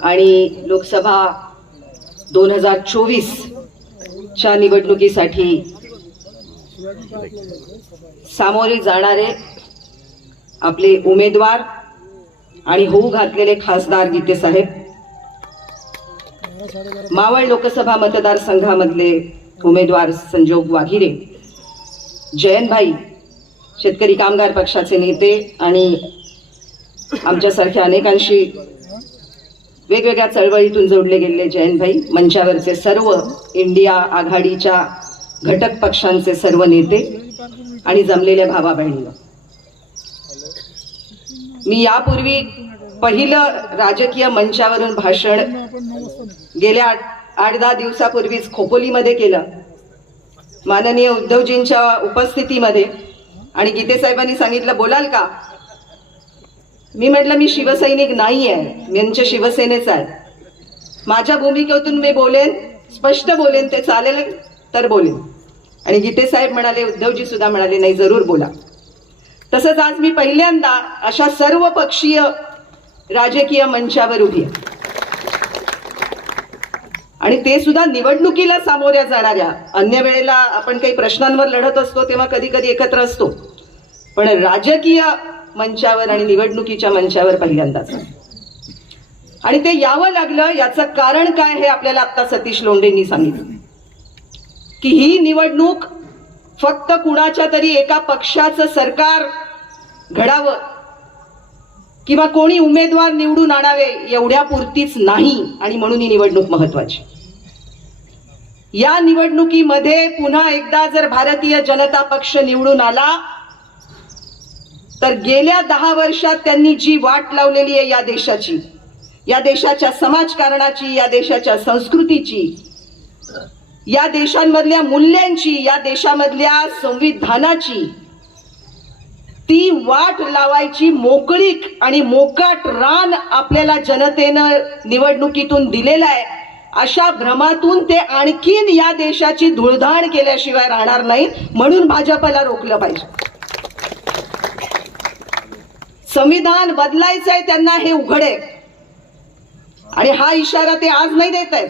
आणि लोकसभा दोन हजार चोवीसच्या निवडणुकीसाठी सामोरे जाणारे आपले उमेदवार आणि होऊ घातलेले खासदार गीते साहेब. मावळ लोकसभा मतदारसंघामधले उमेदवार संजोग वाघिरे जयंतभाई शेतकरी कामगार पक्षाचे नेते आणि आमच्यासारख्या अनेकांशी वेगवेगळ्या चळवळीतून जोडले गेलेले जयंतभाई मंचावरचे सर्व इंडिया आघाडीच्या घटक पक्षांचे सर्व नेते आणि जमलेल्या भावा बहिणींनो. मी यापूर्वी पहिलं राजकीय मंचावरून भाषण गेल्या आठ आठ दहा दिवसापूर्वीच खोपोलीमध्ये केलं. माननीय उद्धवजींच्या उपस्थितीमध्ये. आणि गीतेसाहेबांनी सांगितलं बोलाल का? मी म्हटलं मी शिवसैनिक नाही आहे मी यांच्या शिवसेनेचा आहे माझ्या भूमिकेतून मी बोलेन स्पष्ट बोलेन ते चालेल तर बोलेन. आणि गीते साहेब म्हणाले उद्धवजी सुद्धा म्हणाले नाही जरूर बोला. तसंच आज मी पहिल्यांदा अशा सर्व पक्षीय राजकीय मंचावर उभी आहे. आणि ते सुद्धा निवडणुकीला सामोऱ्या जाणाऱ्या. अन्य वेळेला आपण काही प्रश्नांवर लढत असतो तेव्हा कधी कधी एकत्र असतो. पण राजकीय मंचावर आणि निवडणुकीच्या मंचावर पहिल्यांदाच. आणि ते यावं लागलं याचं कारण काय हे आपल्याला आता सतीश लोंढेंनी सांगितलं. की ही निवडणूक फक्त कुणाच्या तरी एका पक्षाचं सरकार घडावं किंवा कोणी उमेदवार निवडून आणावे एवढ्या पुरतीच नाही आणि म्हणून ही निवडणूक महत्वाची. या निवडणुकीमध्ये पुन्हा एकदा जर भारतीय जनता पक्ष निवडून आला तर गेल्या दहा वर्षात त्यांनी जी वाट लावलेली आहे या देशाची या देशाच्या समाजकारणाची या देशाच्या संस्कृतीची या देशांमधल्या मूल्यांची या देशामधल्या संविधानाची ती वाट लावायची मोकळीक आणि मोकाट रान आपल्याला जनतेनं निवडणुकीतून दिलेलं आहे. अशा भ्रमातून ते आणखीन या देशाची धुळधाण केल्याशिवाय राहणार नाहीत म्हणून भाजपला रोखलं पाहिजे. संविधान बदलायचं आहे त्यांना हे उघड. आहे आणि हा इशारा ते आज नाही देत आहेत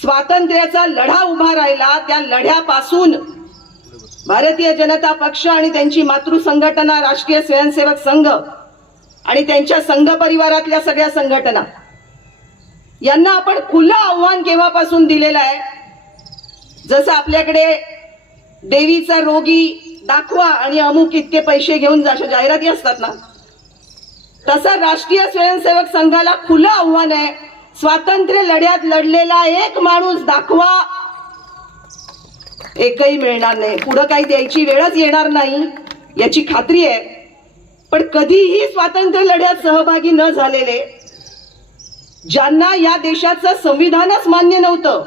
स्वातंत्र्याचा लढा उभा राहिला त्या लढ्यापासून भारतीय जनता पक्ष आणि त्यांची मातृ संघटना राष्ट्रीय स्वयंसेवक संघ आणि त्यांच्या संघ परिवारातल्या सगळ्या संघटना. यांना आपण खुलं आव्हान केव्हापासून दिलेलं आहे? जसं आपल्याकडे देवीचा रोगी दाखवा आणि अमुक इतके पैसे घेऊन जा अशा जाहिराती असतात ना तसं राष्ट्रीय स्वयंसेवक संघाला खुलं आव्हान आहे. स्वातंत्र्य लढ्यात लढलेला एक माणूस दाखवा. एकही मिळणार नाही. पुढं काही द्यायची वेळच येणार नाही याची खात्री आहे. पण कधीही स्वातंत्र्य लढ्यात सहभागी न झालेले ज्यांना या देशाचं संविधानच मान्य नव्हतं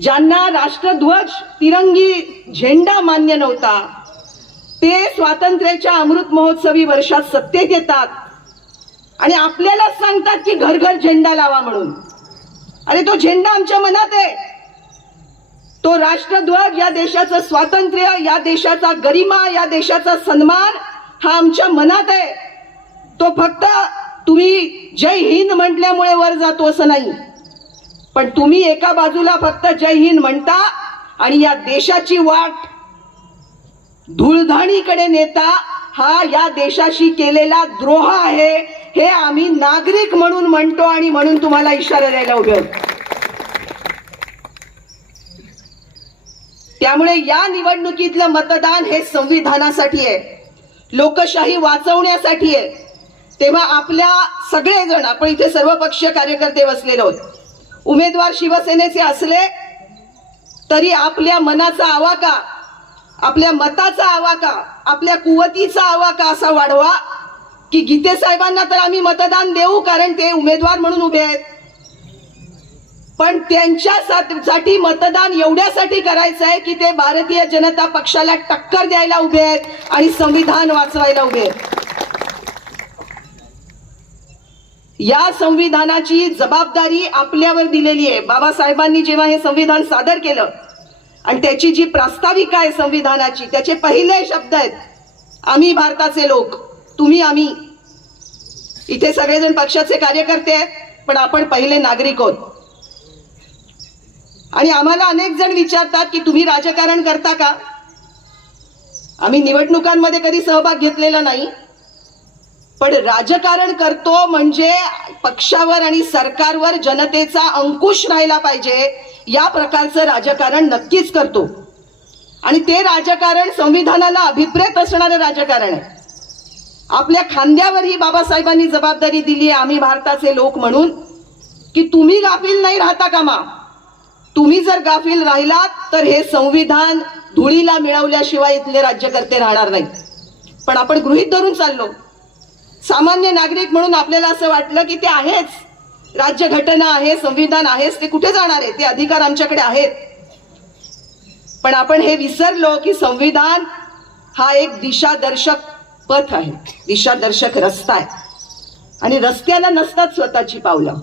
ज्यांना राष्ट्रध्वज तिरंगी झेंडा मान्य नव्हता ते स्वातंत्र्याच्या अमृत महोत्सवी वर्षात सत्तेत येतात आणि आपल्यालाच सांगतात की घर घर झेंडा लावा म्हणून. अरे तो झेंडा आमच्या मनात आहे. तो राष्ट्रध्वज या देशाचं स्वातंत्र्य या देशाचा गरिमा या देशाचा सन्मान हा आमच्या मनात आहे. तो फक्त तुम्ही जय हिंद म्हटल्यामुळे वर जातो असं नाही. पण तुम्ही एका बाजूला फक्त जय हिंद म्हणता आणि या देशाची वाट धुळधाणीकडे नेता हा या देशाशी केलेला द्रोह आहे हे आम्ही नागरिक म्हणून म्हणतो आणि म्हणून तुम्हाला इशारा द्यायला उभे त्यामुळे या निवडणुकीतलं मतदान हे संविधानासाठी आहे. लोकशाही वाचवण्यासाठी आहे. तेव्हा आपल्या सगळेजण आपण इथे सर्व पक्षीय कार्यकर्ते बसलेलो आहोत. उमेदवार शिवसेनेचे असले तरी आपल्या मनाचा आवाका आपल्या मताचा आवाका आपल्या कुवतीचा आवाका असा वाढवा की गीते साहेबांना तर आम्ही मतदान देऊ कारण ते उमेदवार म्हणून उभे आहेत. पण त्यांच्यासाठी मतदान एवढ्यासाठी करायचं आहे की ते भारतीय जनता पक्षाला टक्कर द्यायला उभे आहेत आणि संविधान वाचवायला उभे आहेत. या संविधानाची जबाबदारी आपल्यावर दिलेली आहे. बाबासाहेबांनी जेव्हा हे संविधान सादर केलं आणि त्याची जी प्रास्ताविका आहे संविधानाची त्याचे पहिले शब्द आहेत आम्ही भारताचे लोक तुम्ही आम्ही. इथे सगळेजण पक्षाचे कार्यकर्ते आहेत पण आपण पहिले नागरिक आहोत. आणि आम्हाला अनेक जण विचारतात की तुम्ही राजकारण करता का? आम्ही निवडणुकांमध्ये कधी सहभाग घेतलेला नाही पण राजकारण करतो म्हणजे पक्षावर आणि सरकारवर जनतेचा अंकुश राहिला पाहिजे. या प्रकारचं राजकारण नक्कीच करतो. आणि ते राजकारण संविधानाला अभिप्रेत असणारं राजकारण आहे. आपल्या खांद्यावर ही बाबासाहेबांनी जबाबदारी दिली आहे आम्ही भारताचे लोक म्हणून. की तुम्ही गाफील नाही राहता कामा. तुम्ही जर गाफील राहिलात तर हे संविधान धुळीला मिळवल्याशिवाय इथले राज्यकर्ते राहणार नाही पण आपण गृहीत धरून चाललो. सामान्य नागरिक म्हणून आपल्याला असं वाटलं की ते आहेच. राज्यघटना आहे संविधान आहेच ते कुठे जाणार आहे? ते अधिकार आमच्याकडे आहेत. पण आपण हे विसरलो की संविधान हा एक दिशादर्शक पथ आहे. दिशादर्शक रस्ता आहे. आणि रस्त्याला नसतात स्वतःची पावलं.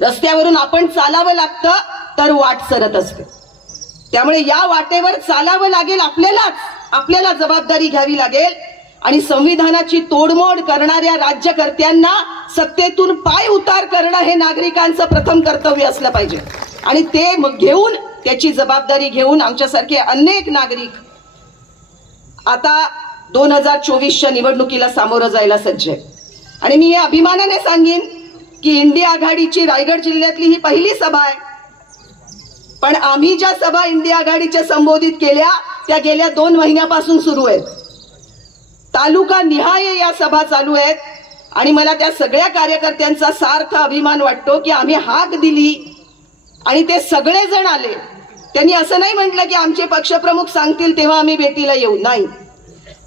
रस्त्यावरून आपण चालावं लागतं तर वाट सरत असते. त्यामुळे या वाटेवर चालावं लागेल आपल्यालाच. आपल्याला जबाबदारी घ्यावी लागेल. आणि संविधानाची तोडमोड करणाऱ्या राज्यकर्त्यांना सत्तेतून पाय उतार करणं हे नागरिकांचं प्रथम कर्तव्य असलं पाहिजे. आणि ते मग घेऊन त्याची जबाबदारी घेऊन आमच्यासारखे अनेक नागरिक आता दोन हजार चोवीसच्या निवडणुकीला सामोरं जायला सज्ज आहे आणि मी हे अभिमानाने सांगेन की इंडिया आघाडीची रायगड जिल्ह्यातली ही पहिली सभा आहे. पण आम्ही ज्या सभा इंडिया आघाडीच्या संबोधित केल्या त्या गेल्या दोन महिन्यापासून सुरू आहेत. तालुका निहाय या सभा चालू आहेत. आणि मला त्या सगळ्या कार्यकर्त्यांचा सार्थ अभिमान वाटतो की आम्ही हाक दिली आणि ते सगळेजण आले. त्यांनी असं नाही म्हटलं की आमचे पक्षप्रमुख सांगतील तेव्हा आम्ही भेटीला येऊ. नाही.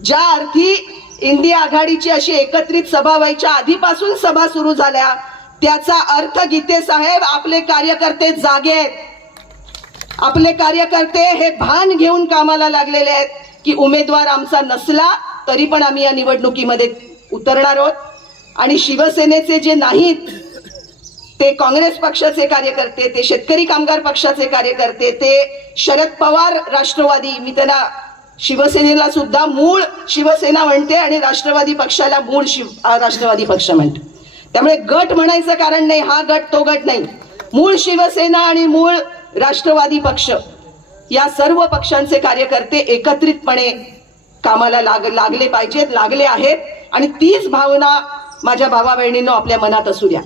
ज्या अर्थी इंडिया आघाडीची अशी एकत्रित सभा व्हायच्या आधीपासून सभा सुरू झाल्या त्याचा अर्थ गीते साहेब आपले कार्यकर्ते जागे आहेत. आपले कार्यकर्ते हे भान घेऊन कामाला लागलेले आहेत की उमेदवार आमचा नसला तरी पण आम्ही या निवडणुकीमध्ये उतरणार आहोत. आणि शिवसेनेचे जे नाहीत ते काँग्रेस पक्षाचे कार्यकर्ते ते शेतकरी कामगार पक्षाचे कार्यकर्ते ते शरद पवार राष्ट्रवादी मी त्यांना शिवसेनेला सुद्धा मूळ शिवसेना म्हणते आणि राष्ट्रवादी पक्षाला मूळ शिव राष्ट्रवादी पक्ष म्हणते. त्यामुळे गट म्हणायचं कारण नाही हा गट तो गट नाही. मूळ शिवसेना आणि मूळ राष्ट्रवादी पक्ष या सर्व पक्षांचे कार्यकर्ते एकत्रितपणे कामाला लाग लागले पाहिजेत लागले आहेत. आणि तीच भावना माझ्या भावा बहिणींनो आपल्या मनात असू द्या.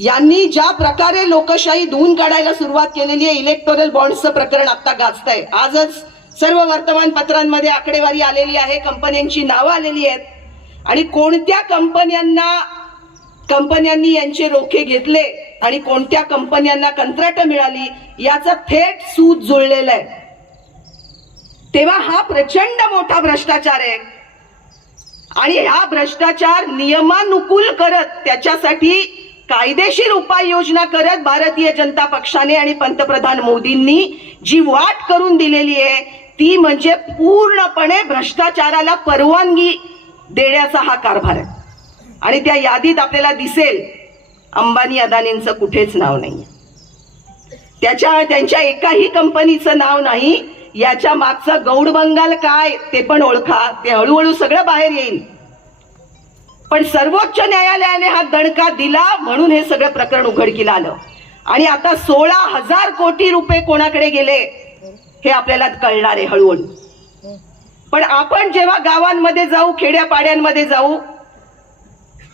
यांनी ज्या प्रकारे लोकशाही धुवून काढायला सुरुवात केलेली आहे इलेक्टोरल बॉन्डचं प्रकरण आता गाजतंय. आजच सर्व वर्तमानपत्रांमध्ये आकडेवारी आलेली आहे कंपन्यांची नावं आलेली आहेत. आणि कोणत्या कंपन्यांना कंपन्यांनी यांचे रोखे घेतले आणि कोणत्या कंपन्यांना कंत्राट मिळाली याचा थेट सूत जुळलेला आहे. तेव्हा हा प्रचंड मोठा भ्रष्टाचार आहे. आणि हा भ्रष्टाचार नियमानुकूल करत त्याच्यासाठी कायदेशीर उपाययोजना करत भारतीय जनता पक्षाने आणि पंतप्रधान मोदींनी जी वाट करून दिलेली आहे ती म्हणजे पूर्णपणे भ्रष्टाचाराला परवानगी देण्याचा हा कारभार आहे. आणि त्या यादीत आपल्याला दिसेल अंबानी अदानींचं कुठेच नाव नाही त्याच्या त्यांच्या एकाही कंपनीचं नाव नाही याच्या मागचं गौड बंगाल काय ते पण ओळखा. ते हळूहळू सगळं बाहेर येईल पण सर्वोच्च न्यायालयाने हा दणका दिला म्हणून हे सगळं प्रकरण उघडकीला आलं. आणि आता सोळा हजार कोटी रुपये कोणाकडे गेले हे आपल्याला कळणार आहे हळूहळू. पण आपण जेव्हा गावांमध्ये जाऊ खेड्यापाड्यांमध्ये जाऊ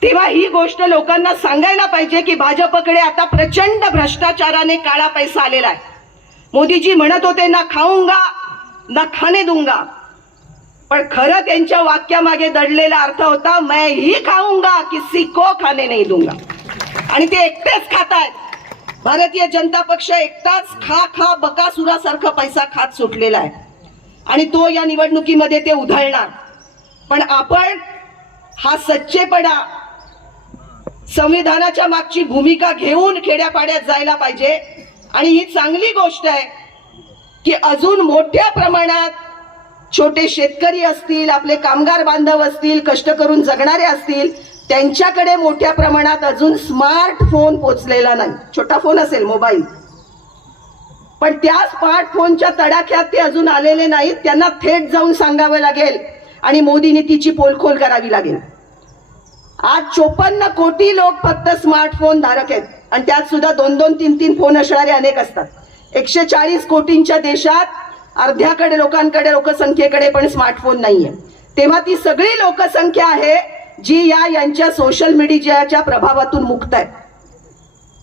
तेव्हा ही गोष्ट लोकांना सांगायला पाहिजे की भाजपकडे आता प्रचंड भ्रष्टाचाराने काळा पैसा आलेला आहे. मोदीजी म्हणत होते ना खाऊंगा ना खाणे दूंगा पण खरं त्यांच्या वाक्यामागे दडलेला अर्थ होता मैं ही खाऊंगा किसी को खाने नाही दूंगा आणि ते एकटेच खातायत. भारतीय जनता पक्ष एकटाच खा खा बकासुरासारखा पैसा खात सुटलेला आहे. आणि तो या निवडणुकीमध्ये ते उधळणार. पण आपण हा सच्चेपणा संविधानाच्या मागची भूमिका घेऊन खेड्यापाड्यात जायला पाहिजे. आणि ही चांगली गोष्ट आहे की अजून मोठ्या प्रमाणात छोटे शेतकरी असतील आपले कामगार बांधव असतील कष्ट करून जगणारे असतील त्यांच्याकडे मोठ्या प्रमाणात अजून स्मार्टफोन पोचलेला नाही. छोटा फोन असेल मोबाईल पण त्या स्मार्टफोनच्या तडाख्यात ते अजून आलेले नाहीत. त्यांना थेट जाऊन सांगावं लागेल आणि मोदी नीतीची पोलखोल करावी लागेल. आज चोपन्न कोटी लोक फक्त स्मार्टफोन धारक आहेत. आणि त्यात सुद्धा दोन दोन तीन तीन फोन असणारे अनेक असतात. एकशे चाळीस कोटींच्या देशात अर्ध्याकडे लोकांकडे लोकसंख्येकडे पण स्मार्टफोन नाहीये. तेव्हा ती सगळी लोकसंख्या आहे जी या यांच्या सोशल मीडियाच्या प्रभावातून मुक्त आहे.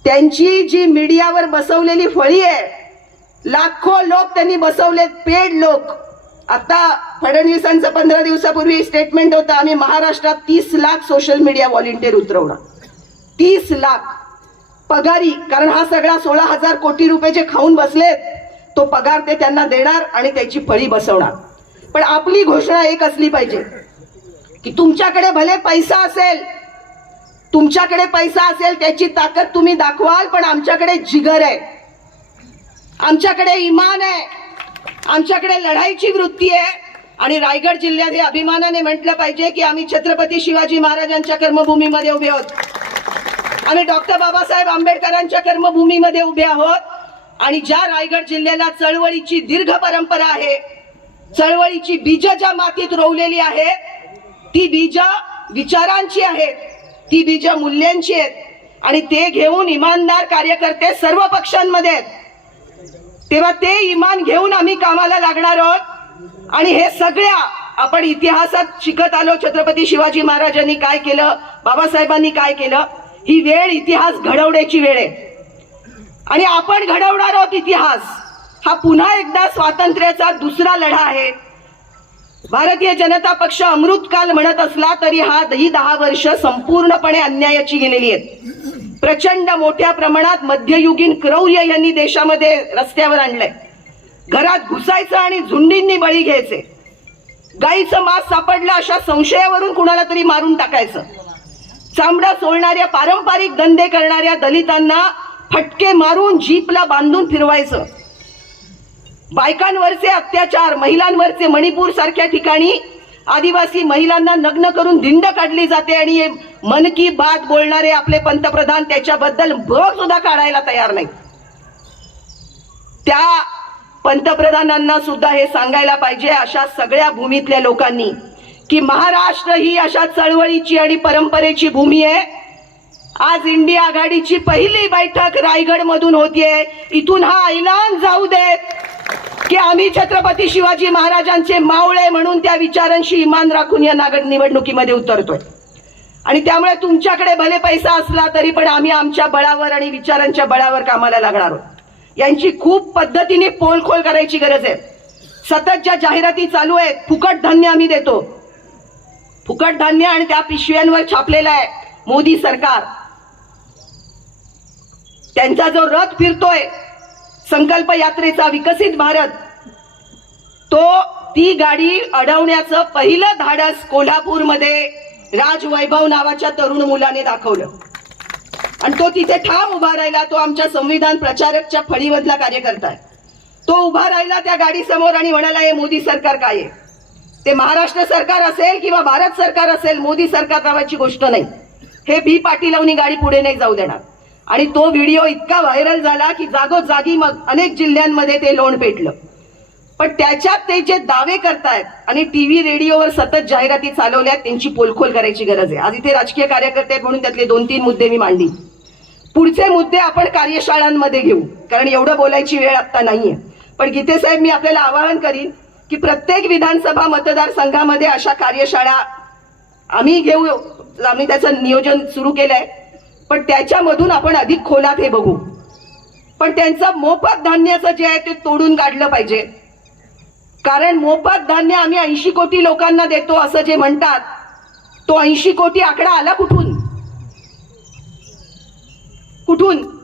त्यांची जी मीडियावर बसवलेली फळी आहे लाखो लोक त्यांनी बसवलेत पेड लोक. आता फडणवीसांचं पंधरा दिवसापूर्वी स्टेटमेंट होतं आम्ही महाराष्ट्रात तीस लाख सोशल मीडिया व्हॉलेंटियर उतरवणार. तीस लाख. पगारी कारण हा सगळा सोळा हजार कोटी रुपये जे खाऊन बसलेत तो पगार ते त्यांना देणार आणि त्याची फळी बसवणार. पण आपली घोषणा एक असली पाहिजे की तुमच्याकडे भले पैसा असेल तुमच्याकडे पैसा असेल त्याची ताकद तुम्ही दाखवाल पण आमच्याकडे जिगर आहे. आमच्याकडे इमान आहे. आमच्याकडे लढाईची वृत्ती आहे. आणि रायगड जिल्ह्यात हे अभिमानाने म्हटलं पाहिजे की आम्ही छत्रपती शिवाजी महाराजांच्या कर्मभूमीमध्ये उभे आहोत. आम्ही डॉक्टर बाबासाहेब आंबेडकरांच्या कर्मभूमीमध्ये उभे आहोत. आणि ज्या रायगड जिल्ह्याला चळवळीची दीर्घ परंपरा आहे चळवळीची बीज ज्या मातीत रोवलेली आहेत ती बीज विचारांची आहेत ती बीज मूल्यांची आहेत. आणि ते घेऊन इमानदार कार्यकर्ते सर्व पक्षांमध्ये आहेत. तेव्हा ते इमान घेऊन आम्ही कामाला लागणार आहोत. आणि हे सगळ्या आपण इतिहासात शिकत आलो. छत्रपती शिवाजी महाराजांनी काय केलं? बाबासाहेबांनी काय केलं? ही वेळ इतिहास घडवण्याची वेळ आहे. आणि आपण घडवणार आहोत इतिहास. हा पुन्हा एकदा स्वातंत्र्याचा दुसरा लढा आहे. भारतीय जनता पक्ष अमृतकाल म्हणत असला तरी हा ही दहा वर्ष संपूर्णपणे अन्यायाची गेलेली आहेत. प्रचंड मोठ्या प्रमाणात मध्ययुगीन क्रौर्य यांनी देशामध्ये रस्त्यावर आणलंय. घरात घुसायचं आणि झुंडींनी बळी घ्यायचे. गाईचं मांस सापडलं अशा संशयावरून कुणाला तरी मारून टाकायचं. चामडा सोलणाऱ्या पारंपरिक धंदे करणाऱ्या दलितांना फटके मारून जीपला बांधून फिरवायचं. बायकांवरचे अत्याचार महिलांवरचे मणिपूर सारख्या ठिकाणी आदिवासी महिलांना नग्न करून धिंड काढली जाते आणि हे मन की बात बोलणारे आपले पंतप्रधान त्याच्याबद्दल भर सुद्धा काढायला तयार नाही त्या पंतप्रधानांना सुद्धा हे सांगायला पाहिजे अशा सगळ्या भूमीतल्या लोकांनी की महाराष्ट्र ही अशा चळवळीची आणि परंपरेची भूमी आहे. आज इंडिया आघाडीची पहिली बैठक रायगड मधून होतीये. इथून हा ऐलान जाऊ दे की आम्ही छत्रपती शिवाजी महाराजांचे मावळे म्हणून त्या विचारांशी इमान राखून या नागड निवडणुकीमध्ये उतरतोय. आणि त्यामुळे तुमच्याकडे भले पैसा असला तरी पण आम्ही आमच्या बळावर आणि विचारांच्या बळावर कामाला लागणार आहोत. यांची खूप पद्धतीने पोलखोल करायची गरज आहे. सतत ज्या जाहिराती चालू आहेत. फुकट धान्य आम्ही देतो. फुकट धान्य आणि त्या पिशव्यांवर छापलेलं आहे मोदी सरकार. त्यांचा जो रथ फिरतोय संकल्प यात्रेचा विकसित भारत तो ती गाडी अडवण्याचं पहिलं धाडस कोल्हापूरमध्ये राजवैभव नावाच्या तरुण मुलाने दाखवलं. आणि तो तिथे ठाम उभा राहिला तो आमच्या संविधान प्रचारकच्या फळीमधला कार्यकर्ता आहे. तो उभा राहिला त्या गाडीसमोर आणि म्हणाला हे मोदी सरकार काय आहे? ते महाराष्ट्र सरकार असेल किंवा भारत सरकार असेल मोदी सरकार नावाची गोष्ट नाही. हे बी पाटील गाडी पुढे नाही जाऊ देणार. आणि तो व्हिडिओ इतका व्हायरल झाला की जागोजागी मग अनेक जिल्ह्यांमध्ये ते लोण पेटलं. पण त्याच्यात ते जे दावे करतायत आणि टीव्ही रेडिओवर सतत जाहिराती चालवल्यात त्यांची पोलखोल करायची गरज आहे. आज इथे राजकीय कार्यकर्ते आहेत म्हणून त्यातले दोन तीन मुद्दे मी मांडली पुढचे मुद्दे आपण कार्यशाळांमध्ये घेऊ कारण एवढं बोलायची वेळ आता नाहीये. पण गीते साहेब मी आपल्याला आवाहन करीन की प्रत्येक विधानसभा मतदारसंघामध्ये अशा कार्यशाळा आम्ही घेऊ आम्ही त्याचं नियोजन सुरू केलंय. पण त्याच्यामधून आपण अधिक खोलात हे बघू. पण त्यांचं मोफत धान्याचं जे आहे ते तोडून काढलं पाहिजे. कारण मोफत धान्य आम्ही ऐंशी कोटी लोकांना देतो असं जे म्हणतात तो ऐंशी कोटी आकडा आला कुठून? कुठून?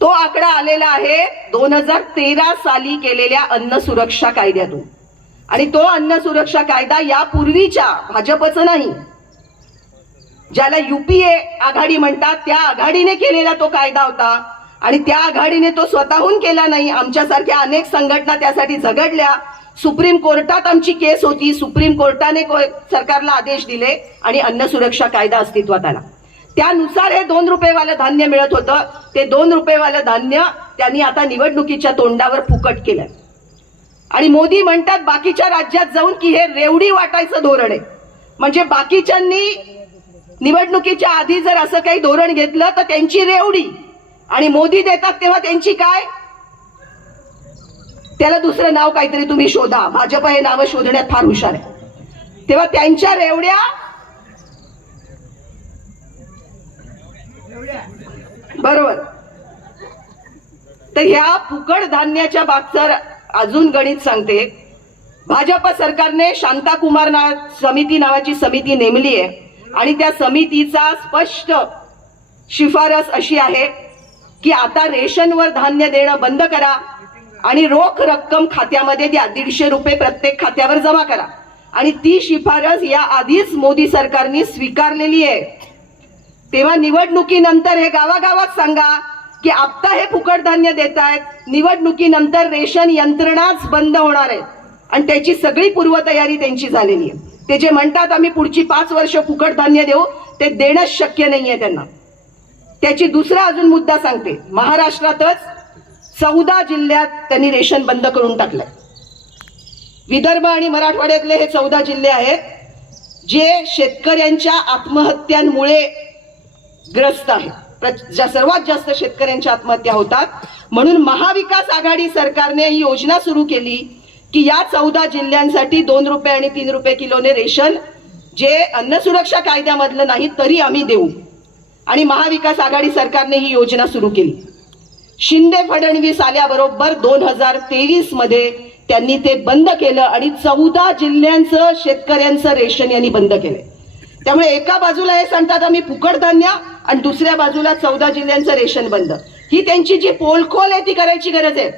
तो आकडा आलेला आहे दोन हजार तेरा साली केलेल्या अन्न सुरक्षा कायद्यातून. आणि तो अन्न सुरक्षा कायदा यापूर्वीच्या भाजपचं नाही. ज्याला युपीए आघाडी म्हणतात त्या आघाडीने केलेला तो कायदा होता. आणि त्या आघाडीने तो स्वतःहून केला नाही. आमच्यासारख्या अनेक संघटना त्यासाठी झगडल्या. सुप्रीम कोर्टात आमची केस होती. सुप्रीम कोर्टाने को- सरकारला आदेश दिले आणि अन्न सुरक्षा कायदा अस्तित्वात आला. त्यानुसार हे दोन रुपयेवालं धान्य मिळत होतं. ते दोन रुपयेवालं धान्य त्यांनी आता निवडणुकीच्या तोंडावर फुकट केलंय. आणि मोदी म्हणतात बाकीच्या राज्यात जाऊन की हे रेवडी वाटायचं धोरण आहे. म्हणजे बाकीच्यांनी निवडणुकीच्या आधी जर असं काही धोरण घेतलं तर त्यांची रेवडी. आणि मोदी देतात तेव्हा त्यांची काय? त्याला दुसरं नाव काहीतरी तुम्ही शोधा. भाजप हे नावं शोधण्यात फार हुशार आहे. तेव्हा त्यांच्या रेवड्या बरोबर. तर ह्या फुकट धान्याच्या बाबतर अजून गणित सांगते. भाजप सरकारने शांताकुमार ना समिती नावाची समिती नेमली आहे. आणि त्या समितीचा स्पष्ट शिफारस अशी आहे की आता रेशनवर धान्य देणं बंद करा आणि रोख रक्कम खात्यामध्ये द्या दीडशे रुपये प्रत्येक खात्यावर जमा करा. आणि ती शिफारस या आधीच मोदी सरकारने स्वीकारलेली आहे. तेव्हा निवडणुकीनंतर हे गावागावात सांगा की आत्ता हे फुकट धान्य देत आहेत निवडणुकीनंतर रेशन यंत्रणाच बंद होणार आहे आणि त्याची सगळी पूर्वतयारी त्यांची झालेली आहे. ते जे म्हणतात आम्ही पुढची पाच वर्ष फुकट धान्य देऊ ते देणंच शक्य नाहीये त्यांना. त्याची दुसरा अजून मुद्दा सांगते. महाराष्ट्रातच चौदा जिल्ह्यात त्यांनी रेशन बंद करून टाकलंय. विदर्भ आणि मराठवाड्यातले हे चौदा जिल्हे आहेत जे शेतकऱ्यांच्या आत्महत्यांमुळे ग्रस्त आहे प्र- ज्या सर्वात जास्त शेतकऱ्यांच्या आत्महत्या होतात म्हणून महाविकास आघाडी सरकारने ही योजना सुरू केली की या चौदा जिल्ह्यांसाठी दोन रुपये आणि तीन रुपये किलोने रेशन जे अन्न सुरक्षा कायद्यामधलं नाही तरी आम्ही देऊ. आणि महाविकास आघाडी सरकारने ही योजना सुरू केली. शिंदे फडणवीस आल्याबरोबर दोन हजार तेवीसमध्ये त्यांनी ते बंद केलं आणि चौदा जिल्ह्यांचं शेतकऱ्यांचं रेशन यांनी बंद केलंय. त्यामुळे एका बाजूला हे सांगतात आम्ही फुकट धान्य आणि दुसऱ्या बाजूला चौदा जिल्ह्यांचं रेशन बंद. ही त्यांची जी पोलखोल आहे ती करायची गरज आहे.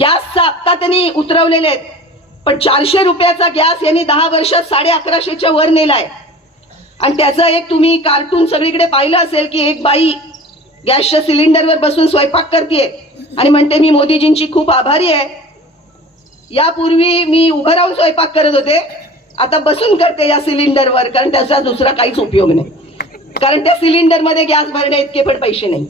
गॅसचा आत्ता त्यांनी उतरवलेले आहेत. पण चारशे रुपयाचा गॅस यांनी दहा वर्षात साडे अकराशेच्या वर नेलाय आणि त्याचं एक तुम्ही कार्टून सगळीकडे पाहिलं असेल की एक बाई गॅसच्या सिलेंडरवर बसून स्वयंपाक करते आणि म्हणते मी मोदीजींची खूप आभारी आहे. यापूर्वी मी उभं राहून स्वयंपाक करत होते. आता बसून करते या सिलेंडरवर कारण त्याचा दुसरा काहीच उपयोग नाही. कारण त्या सिलेंडरमध्ये गॅस भरण्या इतके पण पैसे नाही.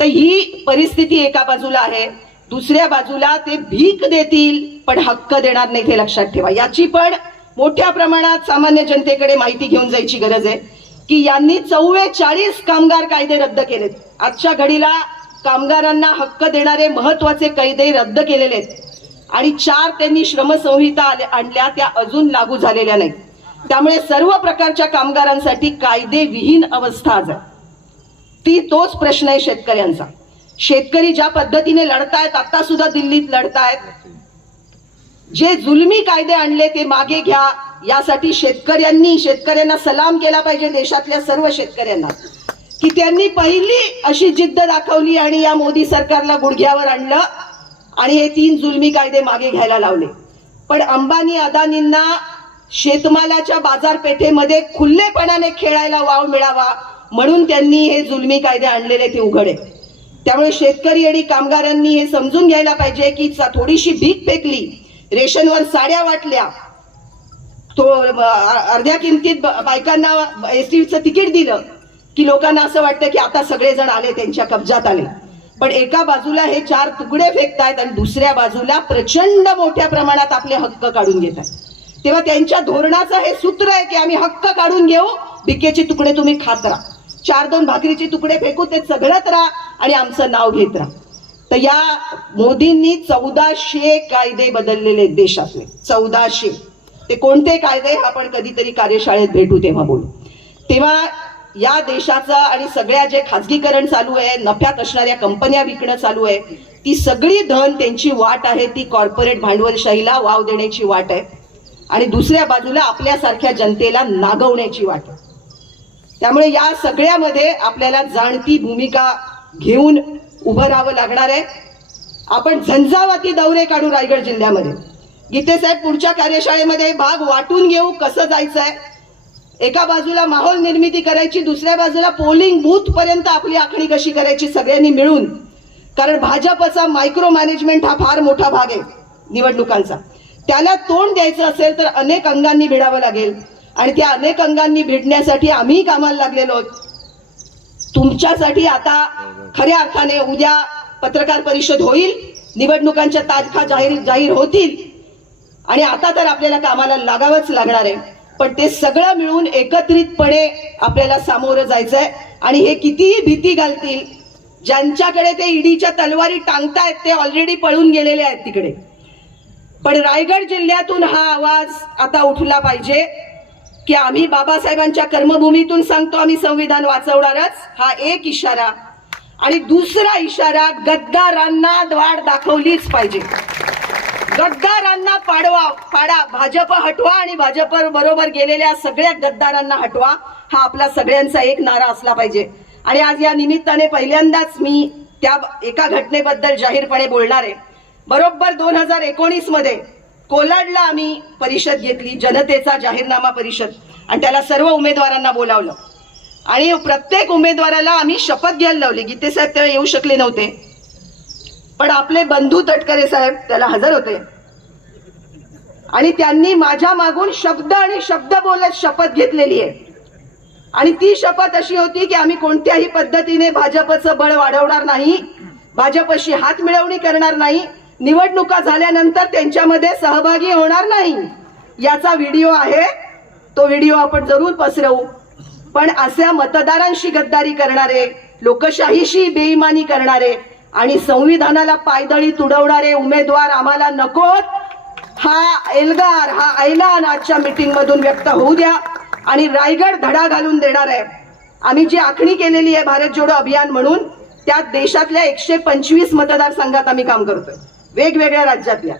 तर ही परिस्थिती एका बाजूला आहे दुसऱ्या बाजूला ते भीक देतील पण हक्क देणार नाही हे लक्षात ठेवा. याची पण मोठ्या प्रमाणात सामान्य जनतेकडे माहिती घेऊन जायची गरज आहे की यांनी चव्वेचाळीस कामगार कायदे रद्द केलेत. आजच्या घडीला कामगारांना हक्क देणारे महत्त्वाचे कायदे रद्द केलेले आहेत. आणि चार त्यांनी श्रमसंहिता आणल्या त्या अजून लागू झालेल्या नाहीत. त्यामुळे सर्व प्रकारच्या कामगारांसाठी कायदे विहीन अवस्था आज आहे. ती तोच प्रश्न आहे शेतकऱ्यांचा. शेतकरी ज्या पद्धतीने लढतायत आता सुद्धा दिल्लीत लढतायत. जे जुलमी कायदे आणले ते मागे घ्या. यासाठी शेतकऱ्यांनी शेतकऱ्यांना सलाम केला पाहिजे देशातल्या सर्व शेतकऱ्यांना. की त्यांनी पहिली अशी जिद्द दाखवली आणि या मोदी सरकारला गुडघ्यावर आणलं. आणि हे तीन जुलमी कायदे मागे घ्यायला लावले. पण अंबानी अदानींना शेतमालाच्या बाजारपेठेमध्ये खुल्लेपणाने खेळायला वाव मिळावा म्हणून त्यांनी हे जुलमी कायदे आणलेले ते उघडे. त्यामुळे शेतकरी आणि कामगारांनी हे समजून घ्यायला पाहिजे की थोडीशी भीक फेकली रेशनवर साड्या वाटल्या तो अर्ध्या किमतीत ब- बायकांना एसटीचं तिकीट दिलं की लोकांना असं वाटतं की आता सगळेजण आले त्यांच्या कब्जात आले. पण एका बाजूला हे चार तुकडे फेकतायत आणि दुसऱ्या बाजूला प्रचंड मोठ्या प्रमाणात आपले हक्क काढून घेत आहेत तेव्हा त्यांच्या धोरणाचं हे सूत्र आहे की आम्ही हक्क काढून घेऊ भिकेचे तुकडे तुम्ही खात राहा. चार दोन भाकरीचे तुकडे फेकू ते सगळत राहा आणि आमचं नाव घेत राहा. तर या मोदींनी चौदाशे कायदे बदललेले देशातले. चौदाशे. ते कोणते कायदे आपण कधीतरी कार्यशाळेत भेटू तेव्हा बोलू. तेव्हा या देशाचं आणि सगळ्या जे खाजगीकरण चालू आहे नफ्यात असणाऱ्या कंपन्या विकणं चालू आहे ती सगळी धन त्यांची वाट आहे ती कॉर्पोरेट भांडवलशाहीला वाव देण्याची वाट आहे. आणि दुसऱ्या बाजूला आपल्यासारख्या जनतेला नागवण्याची वाट आहे. त्यामुळे या सगळ्यामध्ये आपल्याला जाणती भूमिका घेऊन उभं राहावं लागणार आहे. आपण झंझावाती दौरे काढू रायगड जिल्ह्यामध्ये. गीतेसाहेब पुढच्या कार्यशाळेमध्ये भाग वाटून घेऊ कसं जायचं आहे एका बाजूला माहोल निर्मिती करायची दुसऱ्या बाजूला पोलिंग बूथ पर्यंत आपली आखणी कशी करायची सगळ्यांनी मिळून. कारण भाजपचा मायक्रो मॅनेजमेंट हा फार मोठा भाग आहे निवडणुकांचा. त्याला तोंड द्यायचं असेल तर अनेक अंगांनी भिडावं लागेल. आणि त्या अनेक अंगांनी भिडण्यासाठी आम्ही कामाला लागलेलो आहोत. तुमच्यासाठी आता खऱ्या अर्थाने उद्या पत्रकार परिषद होईल निवडणुकांच्या तारखा जाहीर जाहीर होतील. आणि आता तर आपल्याला कामाला लागावंच लागणार आहे. पण ते सगळं मिळून एकत्रितपणे आपल्याला सामोरं जायचं आहे आणि हे कितीही भीती घालतील ज्यांच्याकडे ते ईडीच्या तलवारी टांगतायत ते ऑलरेडी पळून गेलेले आहेत तिकडे. पण रायगड जिल्ह्यातून हा आवाज आता उठला पाहिजे की आम्ही बाबासाहेबांच्या कर्मभूमीतून सांगतो आम्ही संविधान वाचवणारच. हा एक इशारा. आणि दुसरा इशारा गद्दारांना द्वाड दाखवलीच पाहिजे. गद्दारांना पाडवा पाडा. भाजप हटवा आणि भाजप बरोबर गेलेल्या सगळ्या गद्दारांना हटवा. हा आपला सगळ्यांचा एक नारा असला पाहिजे. आणि आज या निमित्ताने पहिल्यांदाच मी त्या एका घटनेबद्दल जाहीरपणे बोलणार आहे. बरोबर दोन हजार एकोणीसमध्ये कोलाडला आम्ही परिषद घेतली जनतेचा जाहीरनामा परिषद. आणि त्याला सर्व उमेदवारांना बोलावलं. आणि प्रत्येक उमेदवाराला आम्ही शपथ घ्यायला लावली. गीतेसाहेब तेव्हा येऊ शकले नव्हते. पण आपले बंधू तटकरे साहेब त्याला हजर होते. आणि त्यांनी माझ्या मागून शब्द आणि शब्द बोलत शपथ घेतलेली आहे. आणि ती शपथ अशी होती की आम्ही कोणत्याही पद्धतीने भाजपचं बळ वाढवणार नाही भाजपशी हात मिळवणी करणार नाही निवडणुका झाल्यानंतर त्यांच्यामध्ये सहभागी होणार नाही. याचा व्हिडिओ आहे तो व्हिडिओ आपण जरूर पसरवू. पण अशा मतदारांशी गद्दारी करणारे लोकशाहीशी बेईमानी करणारे आणि संविधानाला पायदळी तुडवणारे उमेदवार आम्हाला नकोत. हा एल्गार हा ऐलान आजच्या मिटिंग मधून व्यक्त होऊ द्या. आणि रायगड धडा घालून देणार आहे. आम्ही जी आखणी केलेली आहे भारत जोडो अभियान म्हणून त्यात देशातल्या एकशे पंचवीस मतदारसंघात आम्ही काम करतोय. वेगवेगळ्या राज्यातल्या.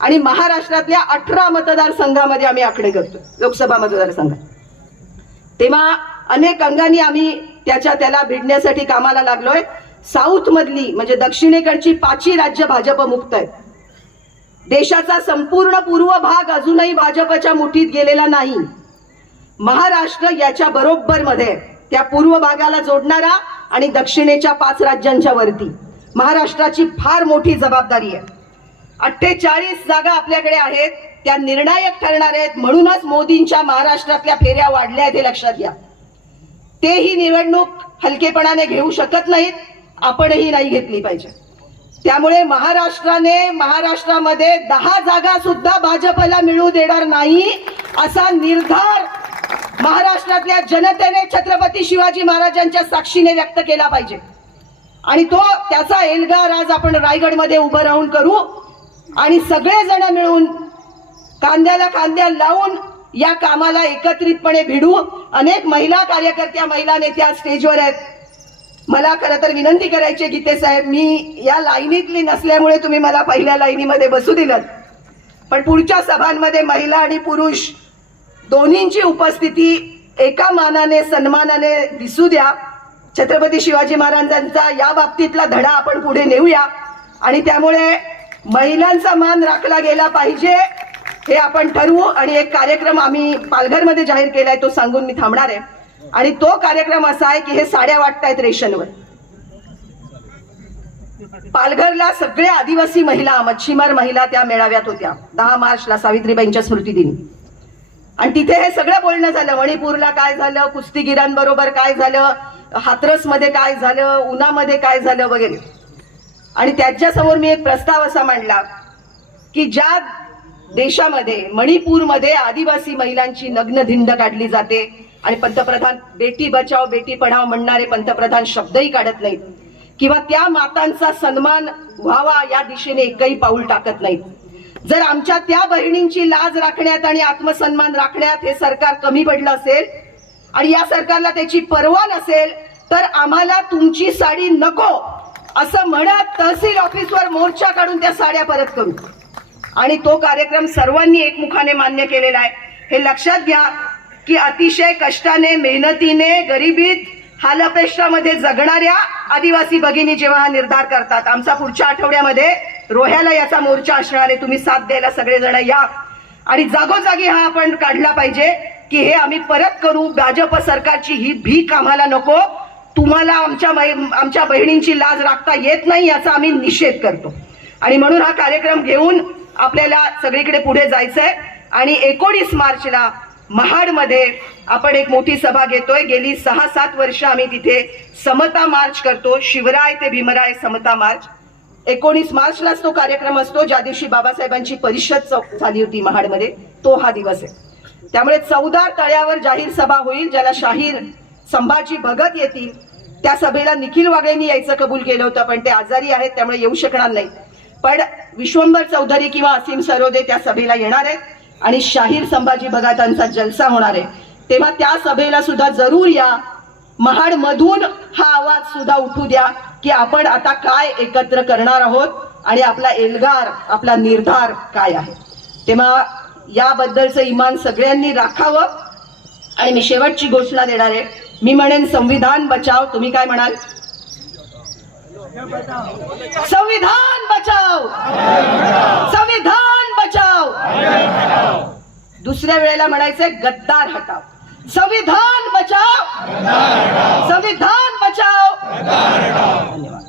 आणि महाराष्ट्रातल्या अठरा मतदारसंघामध्ये आम्ही आखणी करतोय. लोकसभा मतदारसंघात. तेव्हा अनेक अंगाने आम्ही त्याच्या त्याला भिडण्यासाठी कामाला लागलोय. साऊथ मधली म्हणजे दक्षिणेकडची पाचही राज्य भाजप मुक्त आहेत देशाचा संपूर्ण पूर्व भाग अजूनही भाजपच्या मुठीत गेलेला नाही. महाराष्ट्र याच्या बरोबर मध्ये त्या पूर्व भागाला जोडणारा आणि दक्षिणेच्या पाच राज्यांच्या वरती. महाराष्ट्राची फार मोठी जबाबदारी आहे. अठ्ठेचाळीस जागा आपल्याकडे आहेत त्या निर्णायक ठरणार आहेत म्हणूनच मोदींच्या महाराष्ट्रातल्या फेऱ्या वाढल्या आहेत हे लक्षात घ्या. ते ही निवडणूक हलकेपणाने घेऊ शकत नाहीत आपणही नाही घेतली पाहिजे. त्यामुळे महाराष्ट्राने महाराष्ट्रामध्ये दहा जागा सुद्धा भाजपला मिळू देणार नाही असा निर्धार महाराष्ट्रातल्या जनतेने छत्रपती शिवाजी महाराजांच्या साक्षीने व्यक्त केला पाहिजे. आणि तो त्याचा एल्गार आज आपण रायगडमध्ये उभं राहून करू आणि सगळेजण मिळून कांद्याला कांद्या लावून या कामाला एकत्रितपणे भिडू. अनेक महिला कार्यकर्त्या महिला नेत्या स्टेजवर आहेत. मला खरं तर विनंती करायची गीते साहेब मी या लाईनीतली नसल्यामुळे तुम्ही मला पहिल्या लाईनीमध्ये बसू दिलं पण पुढच्या सभांमध्ये महिला आणि पुरुष दोन्हींची उपस्थिती एका मानाने सन्मानाने दिसू द्या. छत्रपती शिवाजी महाराजांचा या बाबतीतला धडा आपण पुढे नेऊया. आणि त्यामुळे महिलांचा मान राखला गेला पाहिजे हे आपण ठरवू आणि एक कार्यक्रम आम्ही पालघरमध्ये जाहीर केलाय तो सांगून मी थांबणार आहे. आणि तो कार्यक्रम असा आहे की हे साड्या वाटतायत रेशनवर. पालघरला सगळ्या आदिवासी महिला मच्छीमार महिला त्या मेळाव्यात होत्या. दहा मार्चला सावित्रीबाईंच्या स्मृतिदिनी. आणि तिथे हे सगळं बोलणं झालं. मणिपूरला काय झालं कुस्तीगिरांबरोबर काय झालं हाथरसमध्ये काय झालं उन्हामध्ये काय झालं वगैरे. आणि त्याच्यासमोर मी एक प्रस्ताव असा मांडला की ज्या देशामध्ये मणिपूरमध्ये आदिवासी महिलांची नग्न धिंड काढली जाते आणि पंतप्रधान बेटी बचाव बेटी पढाव म्हणणारे पंतप्रधान शब्दही काढत नाहीत. किंवा त्या मातांचा सन्मान व्हावा या दिशेने एकही पाऊल टाकत नाहीत. जर आमच्या त्या बहिणींची लाज राखण्यात आणि आत्मसन्मान राखण्यात हे सरकार कमी पडलं असेल आणि या सरकारला त्याची पर्वा नसेल तर आम्हाला तुमची साडी नको असं म्हणत तहसील ऑफिसवर मोर्चा काढून त्या साड्या परत करू. आणि तो कार्यक्रम सर्वांनी एकमुखाने मान्य केलेला आहे. हे लक्षात घ्या की अतिशय कष्टाने मेहनतीने गरिबीत हालअपेष्टामध्ये जगणाऱ्या आदिवासी भगिनी जेव्हा हा निर्धार करतात आमचा पुढच्या आठवड्यामध्ये रोह्याला याचा मोर्चा असणार आहे तुम्ही साथ द्यायला सगळेजण या. आणि जागोजागी हा आपण काढला पाहिजे की हे आम्ही परत करू. भाजप सरकारची ही भीक आम्हाला नको. तुम्हाला आमच्या आमच्या बहिणींची लाज राखता येत नाही याचा आम्ही निषेध करतो. आणि म्हणून हा कार्यक्रम घेऊन आपल्याला सगळीकडे पुढे जायचंय. आणि एकोणीस मार्चला महाडमध्ये आपण एक मोठी सभा घेतोय. गेली सहा सात वर्ष आम्ही तिथे समता मार्च करतो. शिवराय ते भीमराय समता मार्च. एकोणीस मार्चलाच तो कार्यक्रम असतो ज्या दिवशी बाबासाहेबांची परिषद झाली होती महाडमध्ये. तो हा दिवस आहे. त्यामुळे चौदा तळ्यावर जाहीर सभा होईल ज्याला शाहीर संभाजी भगत येतील. त्या सभेला निखिल वागळेंनी यायचं कबूल केलं होतं पण ते आजारी आहेत त्यामुळे येऊ शकणार नाही पण विश्वंभर चौधरी किंवा असीम सरोदे त्या सभेला येणार आहेत. आणि शाहीर संभाजी भगातांचा जलसा होणार आहे. तेव्हा त्या सभेला सुद्धा जरूर या. महाड मधून हा आवाज सुद्धा उठू द्या की आपण आता काय एकत्र करणार आहोत आणि आपला एल्गार आपला निर्धार काय आहे. तेव्हा याबद्दलचं इमान सगळ्यांनी राखावं. आणि मी शेवटची घोषणा देणार आहे. मी म्हणेन संविधान बचाव तुम्ही काय म्हणाल? संविधान बचाव! संविधान दुसऱ्या वेळेला म्हणायचंय गद्दार हटाव संविधान बचाव संविधान बचाव धन्यवाद.